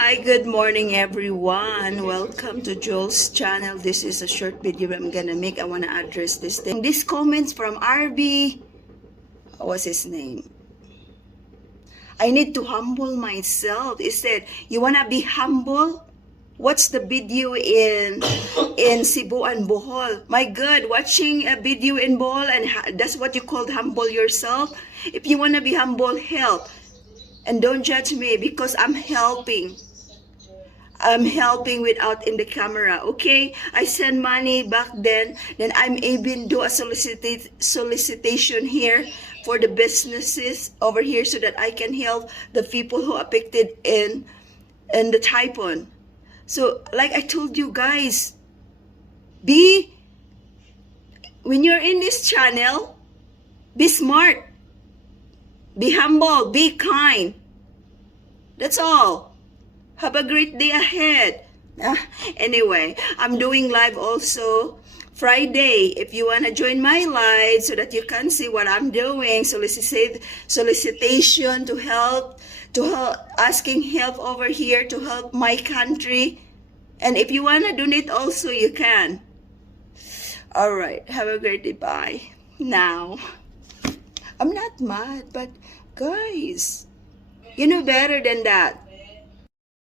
Hi, good morning everyone. Welcome to Joel's channel. This is a short video I'm gonna make. I wanna address this thing. This comments from RB. What's his name? I need to humble myself. He said, you wanna be humble? Watch the video in Cebu and Bohol. My God, watching a video in Bohol and that's what you call humble yourself? If you wanna be humble, help. And don't judge me because I'm helping. I'm helping without in the camera, okay? I send money back then I'm even do a solicitation here for the businesses over here so that I can help the people who affected in the typhoon. So, like I told you guys, when you're in this channel, be smart, be humble, be kind. That's all. Have a great day ahead. Anyway, I'm doing live also Friday. If you want to join my live so that you can see what I'm doing, solicitation to help, asking help over here to help my country. And if you want to donate also, you can. All right. Have a great day. Bye. Now, I'm not mad, but guys, you know better than that.